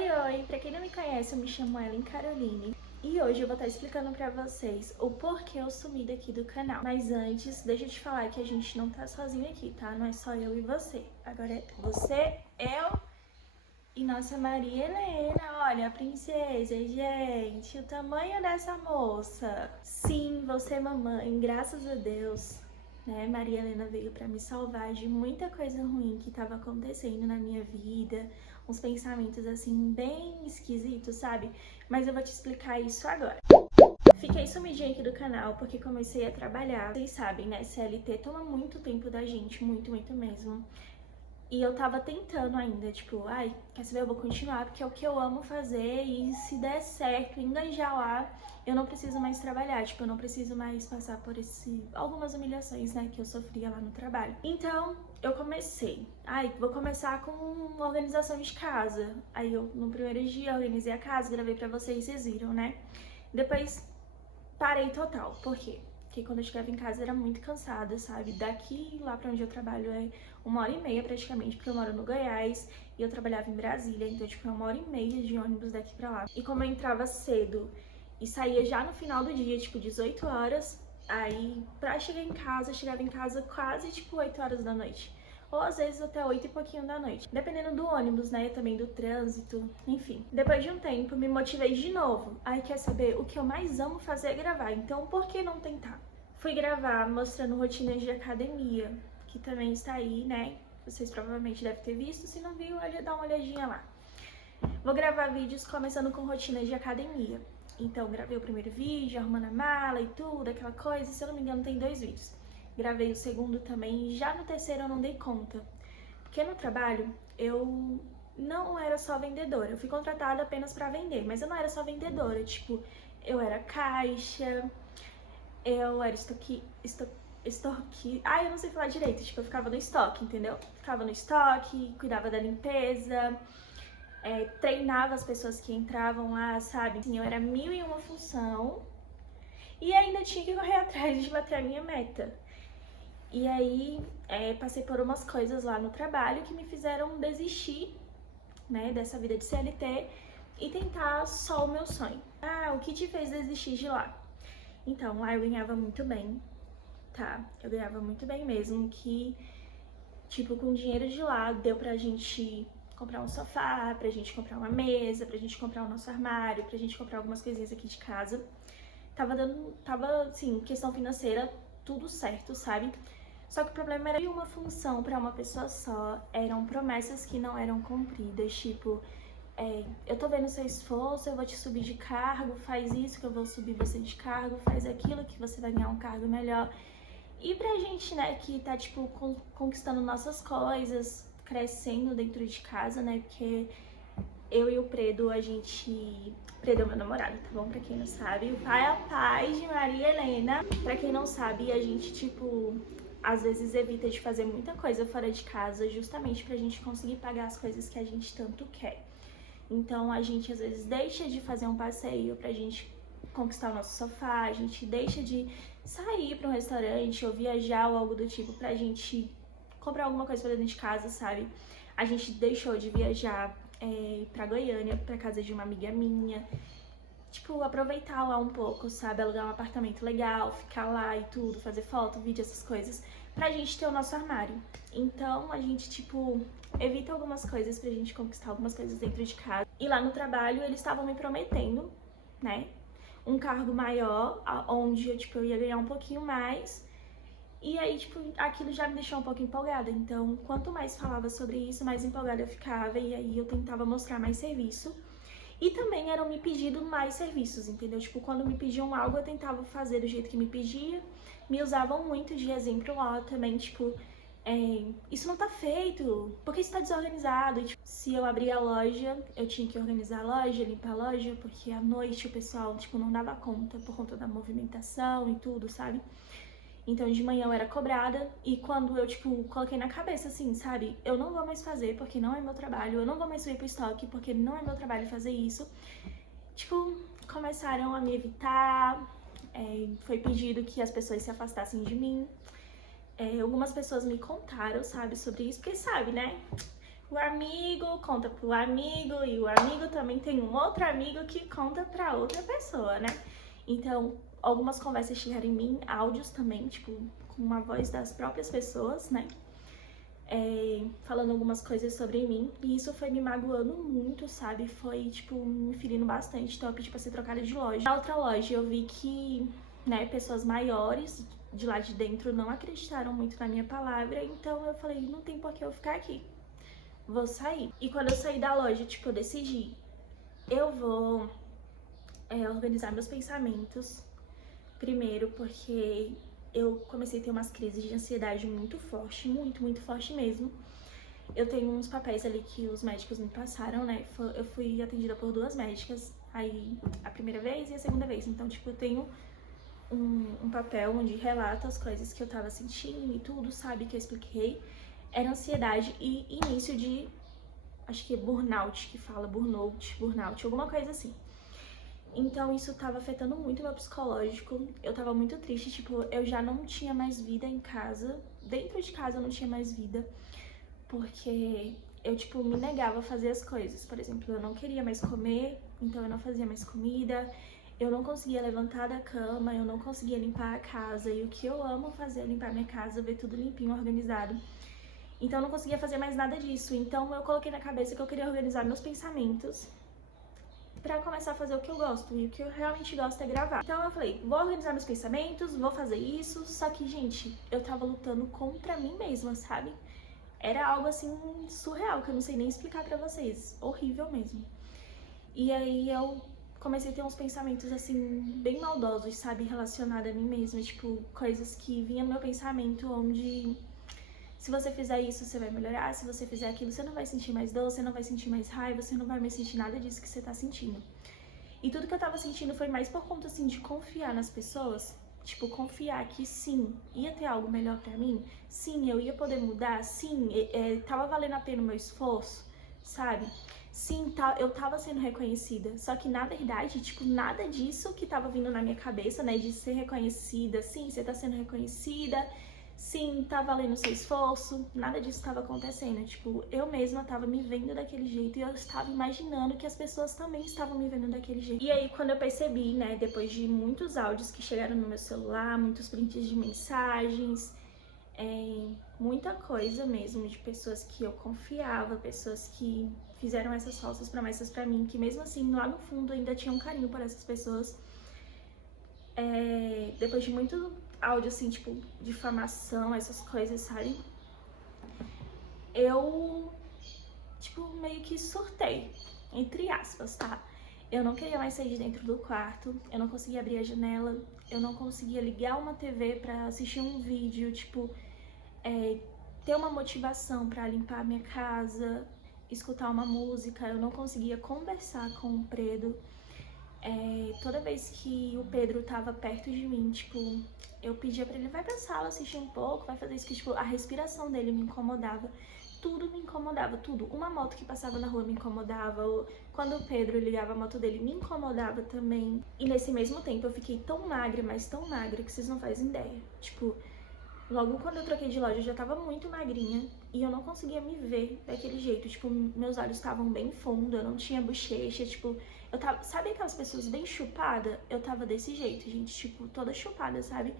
Oi, pra quem não me conhece, eu me chamo Ellen Caroline e hoje eu vou estar explicando pra vocês o porquê eu sumi daqui do canal. Mas antes, deixa eu te falar que a gente não tá sozinho aqui, tá? Não é só eu e você. Agora é você, eu e nossa Maria Helena. Olha, a princesa, gente, o tamanho dessa moça. Sim, você mamãe, graças a Deus, né? Maria Helena veio pra me salvar de muita coisa ruim que tava acontecendo na minha vida, uns pensamentos assim bem esquisitos, sabe? Mas eu vou te explicar isso agora. Fiquei sumidinha aqui do canal porque comecei a trabalhar. Vocês sabem, né? CLT toma muito tempo da gente, muito mesmo. E eu tava tentando ainda, tipo, ai, quer saber, eu vou continuar porque é o que eu amo fazer e se der certo, enganjar lá, eu não preciso mais trabalhar, tipo, eu não preciso mais passar por algumas humilhações, né, que eu sofria lá no trabalho. Então, eu comecei, vou começar com uma organização de casa. Aí eu, no primeiro dia, organizei a casa, gravei pra vocês viram, né? Depois, parei total, por quê? Porque quando eu chegava em casa era muito cansada, sabe? Daqui lá pra onde eu trabalho é 1h30 praticamente, porque eu moro no Goiás e eu trabalhava em Brasília, então tipo é 1h30 de ônibus daqui pra lá. E como eu entrava cedo e saía já no final do dia, tipo 18 horas, aí pra chegar em casa, eu chegava em casa quase tipo 8 horas da noite. Ou às vezes até 8 e pouquinho da noite, dependendo do ônibus, né, também do trânsito, enfim. Depois de um tempo, me motivei de novo. Aí quer saber, o que eu mais amo fazer é gravar, então por que não tentar? Fui gravar mostrando rotinas de academia, que também está aí, né? Vocês provavelmente devem ter visto, se não viu, olha, dá uma olhadinha lá. Vou gravar vídeos começando com rotinas de academia. Então, gravei o primeiro vídeo, arrumando a mala e tudo, aquela coisa, se eu não me engano tem 2 vídeos. Gravei o segundo também, já no terceiro eu não dei conta. Porque no trabalho, eu não era só vendedora, eu fui contratada apenas pra vender, mas eu não era só vendedora, tipo, eu era caixa, eu era eu não sei falar direito, tipo, eu ficava no estoque, entendeu? Ficava no estoque, cuidava da limpeza, treinava as pessoas que entravam lá, sabe? Assim, eu era 1001 função e ainda tinha que correr atrás de bater a minha meta. E aí, passei por umas coisas lá no trabalho que me fizeram desistir, né, dessa vida de CLT e tentar só o meu sonho. O que te fez desistir de lá? Então, lá eu ganhava muito bem, tá? Eu ganhava muito bem mesmo, que, tipo, com o dinheiro de lá deu pra gente comprar um sofá, pra gente comprar uma mesa, pra gente comprar o nosso armário, pra gente comprar algumas coisinhas aqui de casa. Tava, assim, questão financeira, tudo certo, sabe? Só que o problema era que uma função pra uma pessoa só, eram promessas que não eram cumpridas, tipo, eu tô vendo seu esforço, eu vou te subir de cargo, faz isso que eu vou subir você de cargo, faz aquilo que você vai ganhar um cargo melhor. E pra gente, né, que tá, tipo, conquistando nossas coisas, crescendo dentro de casa, né, porque eu e o Predo, a gente... Predo é meu namorado, tá bom? Pra quem não sabe, o pai é a paz de Maria Helena. Pra quem não sabe, a gente, tipo, às vezes evita de fazer muita coisa fora de casa, justamente pra gente conseguir pagar as coisas que a gente tanto quer. Então a gente às vezes deixa de fazer um passeio pra gente conquistar o nosso sofá, a gente deixa de sair pra um restaurante ou viajar ou algo do tipo pra gente comprar alguma coisa pra dentro de casa, sabe? A gente deixou de viajar pra Goiânia, pra casa de uma amiga minha, tipo, aproveitar lá um pouco, sabe? Alugar um apartamento legal, ficar lá e tudo, fazer foto, vídeo, essas coisas, pra gente ter o nosso armário. Então a gente, tipo, evita algumas coisas pra gente conquistar algumas coisas dentro de casa. E lá no trabalho eles estavam me prometendo, né, um cargo maior, onde eu ia ganhar um pouquinho mais. E aí, tipo, aquilo já me deixou um pouco empolgada. Então, quanto mais falava sobre isso, mais empolgada eu ficava. E aí eu tentava mostrar mais serviço. E também eram me pedindo mais serviços, entendeu? Tipo, quando me pediam algo, eu tentava fazer do jeito que me pedia. Me usavam muito de exemplo lá também, tipo, isso não tá feito, porque isso tá desorganizado. E, tipo, se eu abria a loja, eu tinha que organizar a loja, limpar a loja, porque à noite o pessoal, tipo, não dava conta por conta da movimentação e tudo, sabe? Então de manhã eu era cobrada e quando eu, tipo, coloquei na cabeça assim, sabe? Eu não vou mais fazer porque não é meu trabalho, eu não vou mais subir pro estoque porque não é meu trabalho fazer isso. Tipo, começaram a me evitar, foi pedido que as pessoas se afastassem de mim. Algumas pessoas me contaram, sabe, sobre isso, porque sabe, né? o amigo conta pro amigo, e o amigo também tem um outro amigo que conta pra outra pessoa, né? Então, algumas conversas chegaram em mim, áudios também, tipo, com a voz das próprias pessoas, né? Falando algumas coisas sobre mim, e isso foi me magoando muito, sabe? Foi, tipo, me ferindo bastante, então eu pedi pra ser trocada de loja. Na outra loja eu vi que, né, pessoas maiores de lá de dentro não acreditaram muito na minha palavra, então eu falei, não tem por que eu ficar aqui, vou sair. E quando eu saí da loja, tipo, eu decidi, eu vou organizar meus pensamentos, primeiro porque eu comecei a ter umas crises de ansiedade muito forte, muito forte mesmo. Eu tenho uns papéis ali que os médicos me passaram, né? Eu fui atendida por 2 médicas, aí a primeira vez e a segunda vez. Então, tipo, eu tenho um papel onde relata as coisas que eu tava sentindo e tudo, sabe? Que eu expliquei. Era ansiedade e início de, acho que é burnout que fala, burnout, alguma coisa assim. Então isso tava afetando muito meu psicológico, eu tava muito triste, tipo, eu já não tinha mais vida em casa, dentro de casa eu não tinha mais vida, porque eu, tipo, me negava a fazer as coisas. Por exemplo, eu não queria mais comer, então eu não fazia mais comida, eu não conseguia levantar da cama, eu não conseguia limpar a casa, e o que eu amo fazer é limpar minha casa, ver tudo limpinho, organizado. Então eu não conseguia fazer mais nada disso, então eu coloquei na cabeça que eu queria organizar meus pensamentos pra começar a fazer o que eu gosto, e o que eu realmente gosto é gravar. Então eu falei, vou organizar meus pensamentos, vou fazer isso, só que, gente, eu tava lutando contra mim mesma, sabe? Era algo, assim, surreal, que eu não sei nem explicar pra vocês, horrível mesmo. E aí eu comecei a ter uns pensamentos, assim, bem maldosos, sabe, relacionados a mim mesma, tipo, coisas que vinham no meu pensamento, onde se você fizer isso, você vai melhorar, se você fizer aquilo, você não vai sentir mais dor, você não vai sentir mais raiva, você não vai mais sentir nada disso que você tá sentindo. E tudo que eu tava sentindo foi mais por conta, assim, de confiar nas pessoas. Tipo, confiar que sim, ia ter algo melhor pra mim. Sim, eu ia poder mudar. Sim, tava valendo a pena o meu esforço, sabe? Sim, eu tava sendo reconhecida. Só que, na verdade, tipo, nada disso que tava vindo na minha cabeça, né? De ser reconhecida. Sim, você tá sendo reconhecida. Sim, tá valendo o seu esforço, nada disso estava acontecendo. Tipo, eu mesma tava me vendo daquele jeito e eu estava imaginando que as pessoas também estavam me vendo daquele jeito. E aí, quando eu percebi, né, depois de muitos áudios que chegaram no meu celular, muitos prints de mensagens, muita coisa mesmo de pessoas que eu confiava, pessoas que fizeram essas falsas promessas pra mim, que mesmo assim, lá no fundo, ainda tinha um carinho por essas pessoas. Depois de muito áudio, assim, tipo, difamação, essas coisas, sabe? Eu, tipo, meio que surtei, entre aspas, tá? Eu não queria mais sair de dentro do quarto, eu não conseguia abrir a janela, eu não conseguia ligar uma TV pra assistir um vídeo, tipo, ter uma motivação pra limpar a minha casa, escutar uma música, eu não conseguia conversar com o Pedro. Toda vez que o Pedro tava perto de mim, tipo, eu pedia pra ele, vai pra sala assistir um pouco, vai fazer isso, que tipo, a respiração dele me incomodava, tudo me incomodava, tudo. Uma moto que passava na rua me incomodava, quando o Pedro ligava a moto dele me incomodava também. E nesse mesmo tempo eu fiquei tão magra, mas tão magra, que vocês não fazem ideia. Tipo, logo quando eu troquei de loja eu já tava muito magrinha e eu não conseguia me ver daquele jeito. Tipo, meus olhos estavam bem fundo, eu não tinha bochecha, tipo, eu tava, sabe aquelas pessoas bem chupada? Eu tava desse jeito, gente, tipo, toda chupada, sabe?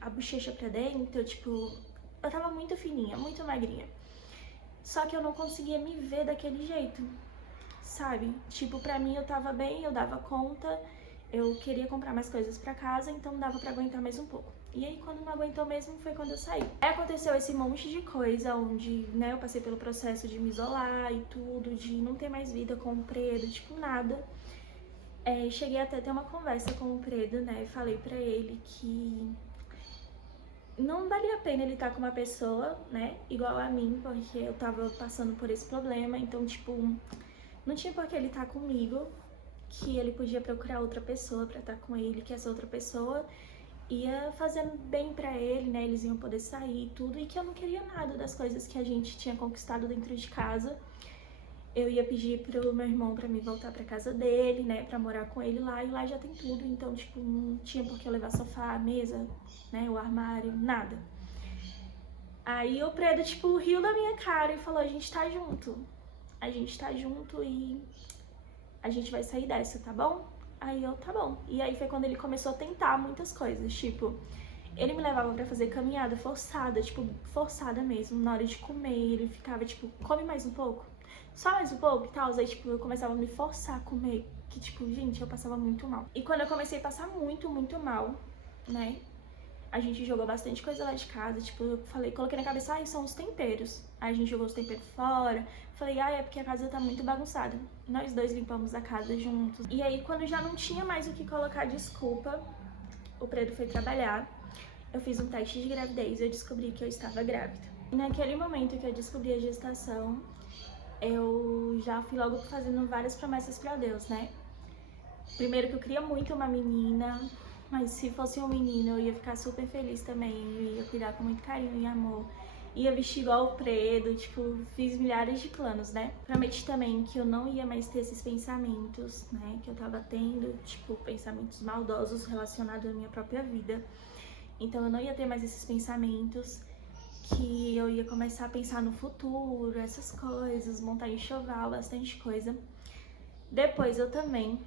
A bochecha pra dentro, tipo, eu tava muito fininha, muito magrinha. Só que eu não conseguia me ver daquele jeito, sabe? Tipo, pra mim eu tava bem, eu dava conta, eu queria comprar mais coisas pra casa, então dava pra aguentar mais um pouco. E aí, quando não aguentou mesmo, foi quando eu saí. Aí aconteceu esse monte de coisa, onde, né, eu passei pelo processo de me isolar e tudo, de não ter mais vida com o Predo, tipo, nada. Cheguei até a ter uma conversa com o Predo, né, e falei pra ele que não valia a pena ele estar com uma pessoa, né, igual a mim, porque eu tava passando por esse problema, então, tipo, não tinha por que ele estar comigo, que ele podia procurar outra pessoa pra estar com ele, que essa outra pessoa ia fazendo bem pra ele, né, eles iam poder sair e tudo, e que eu não queria nada das coisas que a gente tinha conquistado dentro de casa. Eu ia pedir pro meu irmão pra me voltar pra casa dele, né, pra morar com ele lá, e lá já tem tudo, então, tipo, não tinha por que eu levar sofá, mesa, né, o armário, nada. Aí o Predo, tipo, riu da minha cara e falou, a gente tá junto. A gente tá junto e a gente vai sair dessa, tá bom? Aí eu, tá bom. E aí foi quando ele começou a tentar muitas coisas, tipo, ele me levava pra fazer caminhada forçada, tipo, forçada mesmo. Na hora de comer, ele ficava, tipo, come mais um pouco. Só mais um pouco e tal. Aí, tipo, eu começava a me forçar a comer. Que, tipo, gente, eu passava muito mal. E quando eu comecei a passar muito, muito mal, né? A gente jogou bastante coisa lá de casa, tipo, eu falei, coloquei na cabeça, são os temperos. Aí a gente jogou os temperos fora. Falei, é porque a casa tá muito bagunçada. Nós dois limpamos a casa juntos. E aí, quando já não tinha mais o que colocar desculpa, o Preto foi trabalhar. Eu fiz um teste de gravidez e eu descobri que eu estava grávida. E naquele momento que eu descobri a gestação, eu já fui logo fazendo várias promessas pra Deus, né? Primeiro que eu queria muito uma menina, mas se fosse um menino eu ia ficar super feliz também, eu ia cuidar com muito carinho e amor. Ia vestir igual o Predo, tipo, fiz milhares de planos, né? Prometi também que eu não ia mais ter esses pensamentos, né? Que eu tava tendo, tipo, pensamentos maldosos relacionados à minha própria vida. Então eu não ia ter mais esses pensamentos, que eu ia começar a pensar no futuro, essas coisas, montar enxoval, bastante coisa. Depois eu também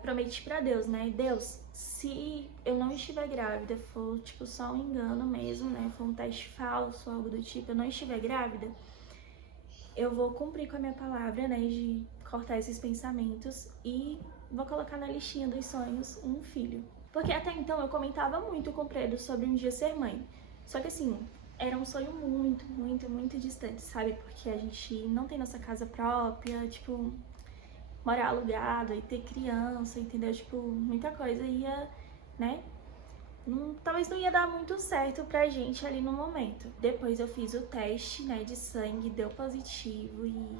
prometi pra Deus, né? Deus, se eu não estiver grávida, for tipo só um engano mesmo, né? For um teste falso, algo do tipo, eu não estiver grávida, eu vou cumprir com a minha palavra, né? De cortar esses pensamentos e vou colocar na listinha dos sonhos um filho. Porque até então eu comentava muito com o Predo sobre um dia ser mãe. Só que assim, era um sonho muito, muito, muito distante, sabe? Porque a gente não tem nossa casa própria, tipo, morar alugado e ter criança, entendeu? Tipo, muita coisa ia, né? Talvez não ia dar muito certo pra gente ali no momento. Depois eu fiz o teste, né, de sangue, deu positivo e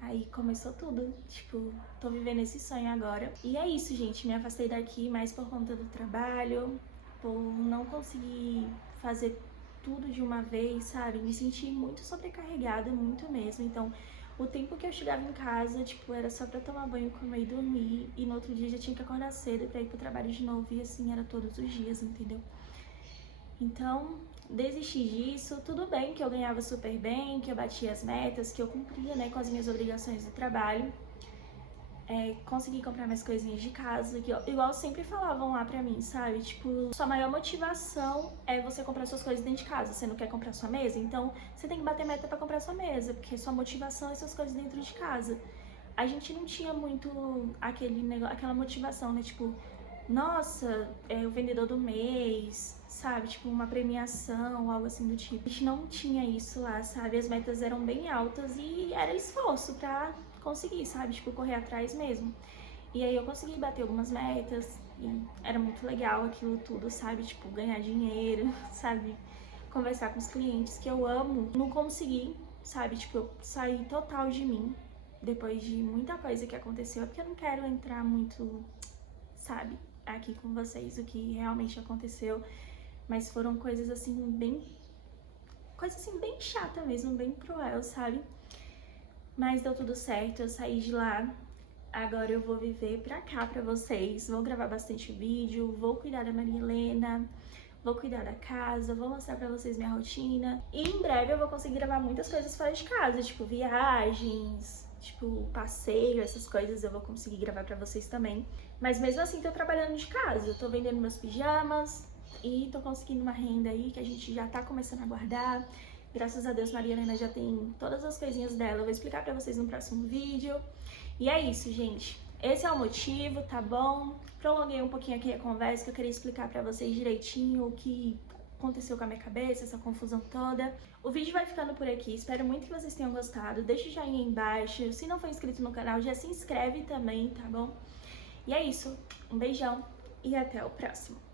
aí começou tudo. Tipo, tô vivendo esse sonho agora. E é isso, gente. Me afastei daqui mais por conta do trabalho, por não conseguir fazer tudo de uma vez, sabe? Me senti muito sobrecarregada, muito mesmo. Então, o tempo que eu chegava em casa, tipo, era só pra tomar banho, comer e dormir. E no outro dia já tinha que acordar cedo pra ir pro trabalho de novo. E assim, era todos os dias, entendeu? Então, desisti disso. Tudo bem que eu ganhava super bem, que eu batia as metas, que eu cumpria, né, com as minhas obrigações do trabalho. Consegui comprar mais coisinhas de casa, que igual sempre falavam lá pra mim, sabe? Tipo, sua maior motivação é você comprar suas coisas dentro de casa. Você não quer comprar sua mesa? Então, você tem que bater meta pra comprar sua mesa, porque sua motivação é suas coisas dentro de casa. A gente não tinha muito aquele negócio, aquela motivação, né? Tipo, nossa, o vendedor do mês, sabe? Tipo, uma premiação, algo assim do tipo. A gente não tinha isso lá, sabe? As metas eram bem altas e era esforço pra conseguir, sabe? Tipo, correr atrás mesmo. E aí eu consegui bater algumas metas e era muito legal aquilo tudo, sabe? Tipo, ganhar dinheiro, sabe? Conversar com os clientes que eu amo. Não consegui, sabe? Tipo, eu saí total de mim depois de muita coisa que aconteceu. É porque eu não quero entrar muito, sabe? Aqui com vocês o que realmente aconteceu. Mas foram coisas assim, bem... Coisa assim, bem chata mesmo, bem cruel, sabe? Mas deu tudo certo, eu saí de lá. Agora eu vou viver pra cá pra vocês. Vou gravar bastante vídeo, vou cuidar da Maria Helena, vou cuidar da casa, vou mostrar pra vocês minha rotina. E em breve eu vou conseguir gravar muitas coisas fora de casa, tipo viagens, tipo passeio, essas coisas eu vou conseguir gravar pra vocês também. Mas mesmo assim tô trabalhando de casa, tô vendendo meus pijamas e tô conseguindo uma renda aí que a gente já tá começando a guardar. Graças a Deus, Maria Helena já tem todas as coisinhas dela. Eu vou explicar pra vocês no próximo vídeo. E é isso, gente. Esse é o motivo, tá bom? Prolonguei um pouquinho aqui a conversa, que eu queria explicar pra vocês direitinho o que aconteceu com a minha cabeça, essa confusão toda. O vídeo vai ficando por aqui. Espero muito que vocês tenham gostado. Deixa o joinha aí embaixo. Se não for inscrito no canal, já se inscreve também, tá bom? E é isso. Um beijão e até o próximo.